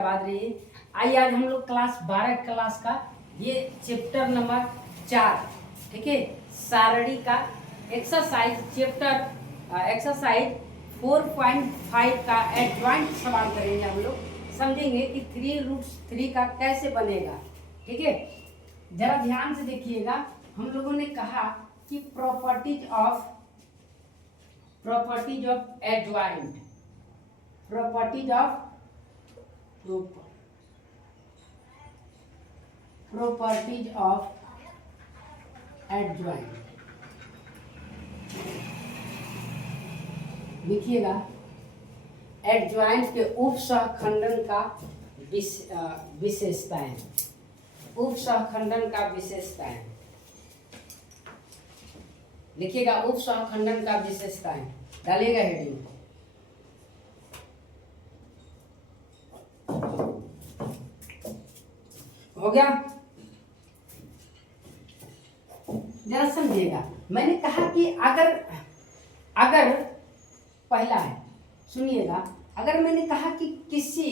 बात रही है। आइए आज हम लोग क्लास 12 क्लास का ये चैप्टर नंबर 4 ठीक है सारणी का एक्सरसाइज चैप्टर एक्सरसाइज 4.5 का एडवांस सवाल करेंगे। हम लोग समझेंगे कि 3√3 का कैसे बनेगा। ठीक है, जरा ध्यान से देखिएगा। हम लोगों ने कहा कि properties of adjoint properties of adjoint लिखिएगा। एडजॉइंट के उपसहखंडन का विशेषताएं, उपसहखंडन का विशेषताएं लिखिएगा। उपसहखंडन का विशेषताएं डालिएगा हेडिंग। हो गया? जरा समझिएगा। मैंने कहा कि अगर पहला है, सुनिएगा। अगर मैंने कहा कि किसी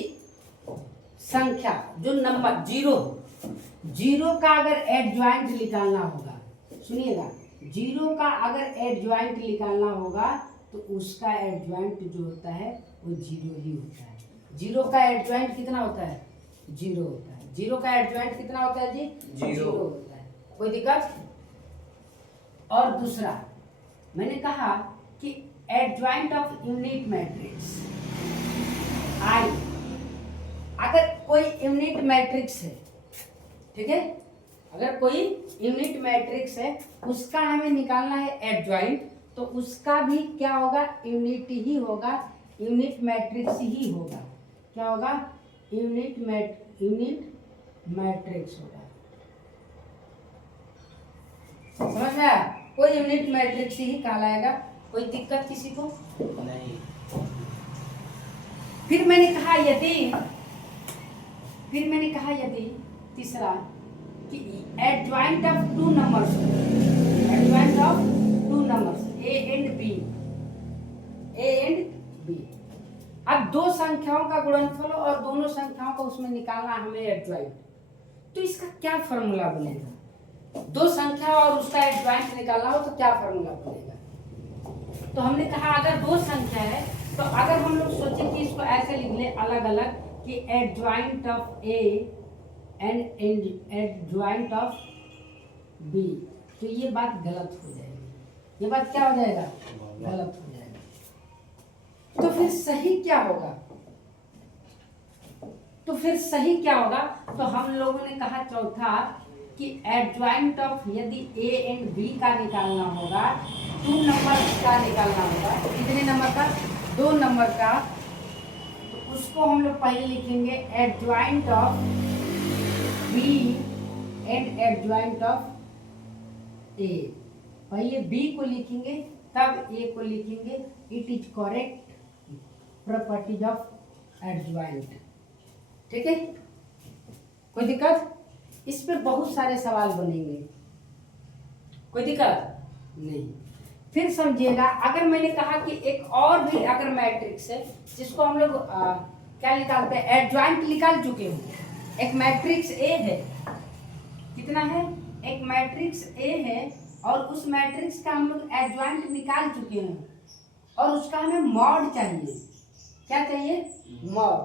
संख्या जो नंबर जीरो का अगर एडजॉइंट निकालना होगा, सुनिएगा, जीरो का अगर एडजॉइंट निकालना होगा तो उसका एडजॉइंट जो होता है वो जीरो ही होता है। जीरो का एडजॉइंट कितना होता है? जीरो होता है। जीरो का एडजॉइंट कितना होता है जी? जीरो होता है। कोई दिक्कत? और दूसरा मैंने कहा कि एडजॉइंट ऑफ यूनिट मैट्रिक्स आई, अगर कोई यूनिट मैट्रिक्स है, ठीक है, अगर कोई यूनिट मैट्रिक्स है उसका हमें निकालना है एडजॉइंट, तो उसका भी क्या होगा? यूनिट ही होगा, यूनिट मैट्रिक्स ही होगा। क्या होगा? यूनिट मैट्रिक्स होगा। समझ में आया? कोई यूनिट मैट्रिक्स ही कहलाएगा। कोई दिक्कत किसी को नहीं। फिर मैंने कहा तीसरा कि adjoint of two numbers A and B अब दो संख्याओं का गुणनफल और दोनों संख्याओं को उसमें निकालना हमें एडजॉइंट। तो इसका क्या फॉर्मूला बनेगा? दो संख्या और उसका एडजॉइंट निकालना हो तो क्या फॉर्मूला बनेगा? तो हमने कहा अगर दो संख्या है तो अगर हम लोग सोचें कि इसको ऐसे लिख लें अलग अलग कि adjoint of A and adjoint of B, तो ये बात गलत हो जाएगी। ये बात क्या हो जाएगा? गलत हो जाएगा। तो फिर सही क्या होगा? तो हम लोगों ने कहा चौथा कि एडजॉइंट ऑफ, यदि ए एंड बी का निकालना होगा, 2 नंबर का निकालना होगा, कितने नंबर का? 2 नंबर का, तो उसको हम लोग पहले लिखेंगे adjoint of B and adjoint of A. पहले बी को लिखेंगे तब ए को लिखेंगे। It is correct properties of adjoint. ठीक है, कोई दिक्कत? इस पर बहुत सारे सवाल बनेंगे, कोई दिक्कत नहीं। फिर समझिएगा, अगर मैंने कहा कि एक और भी अगर मैट्रिक्स है जिसको हम लोग क्या निकालते हैं? एडजॉइंट निकाल चुके हैं। एक मैट्रिक्स ए है, कितना है? एक मैट्रिक्स ए है और उस मैट्रिक्स का हम लोग एडजॉइंट निकाल चुके हैं और उसका हमें मॉड चाहिए। क्या चाहिए? मॉड।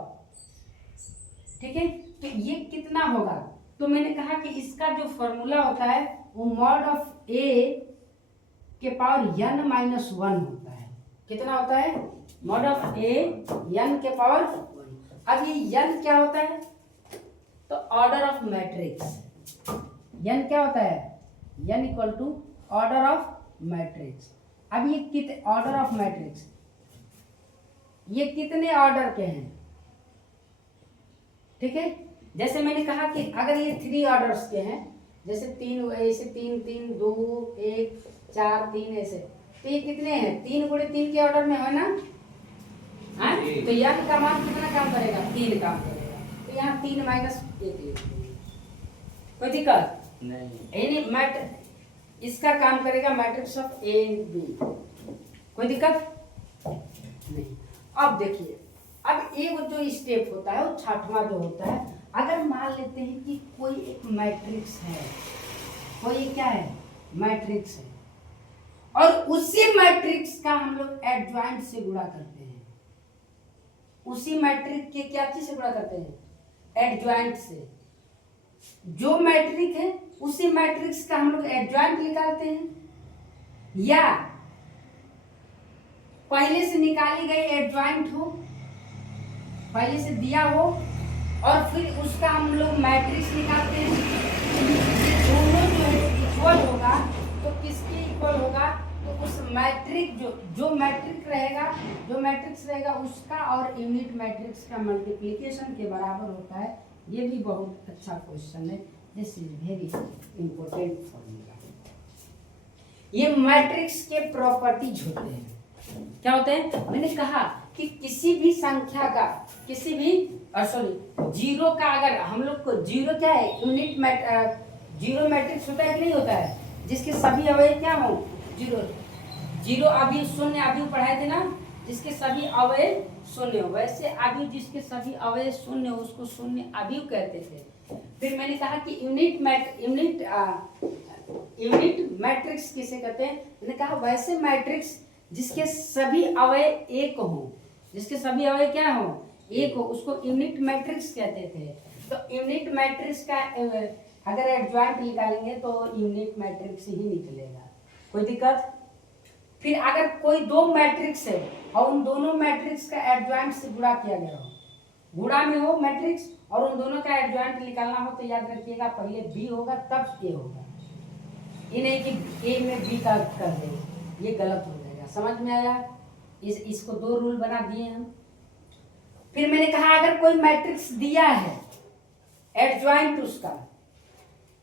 ठीक है, तो ये कितना होगा? तो मैंने कहा कि इसका जो फॉर्मूला होता है वो मॉड ऑफ ए के पावर n-1 होता है। कितना होता है? मॉड ऑफ ए n के पावर। अब ये n क्या होता है? तो ऑर्डर ऑफ मैट्रिक्स। n क्या होता है? n equal to order of matrix. अब ये कितने ऑर्डर ऑफ मैट्रिक्स, ये कितने ऑर्डर के हैं? ठीक है, जैसे मैंने कहा कि अगर ये 3 ऑर्डर्स के हैं, जैसे 3 ऐसे 3 3 2 1 4 3 ऐसे, तो ये कितने हैं? 3 × 3 के ऑर्डर में है ना? हाँ, तो n का मान कितना काम करेगा? 3 काम करेगा। तो यहाँ 3 - 1। कोई दिक्कत नहीं। इसका काम करेगा matrix of A and B. कोई दिक्कत नहीं। अब देखिए अब एक जो स्टेप होता है वो छठवां जो होता है, अगर मान लेते हैं कि कोई एक मैट्रिक्स है, कोई क्या है, मैट्रिक्स है, और उसी मैट्रिक्स का हम लोग एडजॉइंट से गुणा करते हैं, उसी मैट्रिक्स के क्या चीज से गुणा करते हैं, एडजॉइंट से। जो मैट्रिक है उसी मैट्रिक्स का हम लोग एडजॉइंट निकालते हैं, या पहले से निकाली गई एडजॉइंट हो, पहले से दिया हो, और फिर उसका हम लोग मैट्रिक्स निकालते हैं। ये दोनों जो है इक्वल होगा तो किसके इक्वल होगा, तो उस मैट्रिक जो मैट्रिक रहेगा, जो मैट्रिक्स रहेगा उसका और यूनिट मैट्रिक्स का मल्टीप्लिकेशन के बराबर होता है। ये भी बहुत अच्छा क्वेश्चन है, this is very important formula. ये मैट्रिक्स के प्रॉपर्टीज होते हैं, क्या होते हैं, मैंने कहा कि किसी भी संख्या का, किसी भी जीरो का, अगर हम लोग को जीरो क्या है, यूनिट जीरो मैट्रिक्स होता है कि नहीं होता है, जिसके सभी अवयव क्या हो, जीरो। जीरो अभी शून्य अभी पढ़ाए थे ना, जिसके सभी अवयव शून्य हो, वैसे अभी जिसके सभी अवयव शून्य हो उसको शून्य अभी कहते थे। फिर मैंने कहा कि यूनिट मैट्रिक्स किसे कहते हैं, मैंने कहा वैसे मैट्रिक्स जिसके सभी अवयव एक हो, जिसके सभी अवयव क्या हो, एक हो, उसको यूनिट मैट्रिक्स कहते थे। तो यूनिट मैट्रिक्स का अगर एडजॉइंट निकालेंगे तो यूनिट मैट्रिक्स ही निकलेगा, कोई दिक्कत। फिर अगर कोई दो मैट्रिक्स है और उन दोनों मैट्रिक्स का एडजॉइंट से गुणा किया गया हो, गुणा में हो मैट्रिक्स और उन दोनों का एडजॉइंट निकालना हो, तो याद रखिएगा पहले बी होगा तब ए होगा, ये नहीं कि ए में बी का कर दे, ये गलत हो जाएगा। समझ में आया, इसको दो रूल बना दिए हम। फिर मैंने कहा अगर कोई मैट्रिक्स दिया है एडजॉइंट उसका,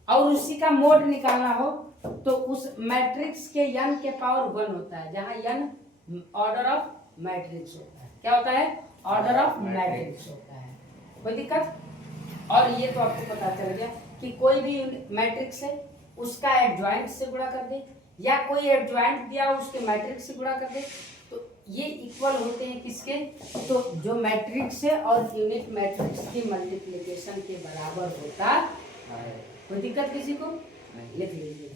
और उसी का मोड निकालना हो, तो उस मैट्रिक्स के n के पावर 1 होता है, जहां n ऑर्डर ऑफ मैट्रिक्स होता है। क्या होता है, ऑर्डर ऑफ मैट्रिक्स होता है, कोई दिक्कत। और ये तो आपको पता चल गया कि कोई भी मैट्रिक्स है उसका एडजॉइंट से गुणा कर दे, या कोई एडजॉइंट दिया हो उसके मैट्रिक्स से गुणा कर दे, तो ये इक्वल होते हैं किसके, तो जो मैट्रिक्स है और यूनिट मैट्रिक्स की मल्टीप्लिकेशन के बराबर होता है। कोई दिक्कत किसी को, लिख लीजिए।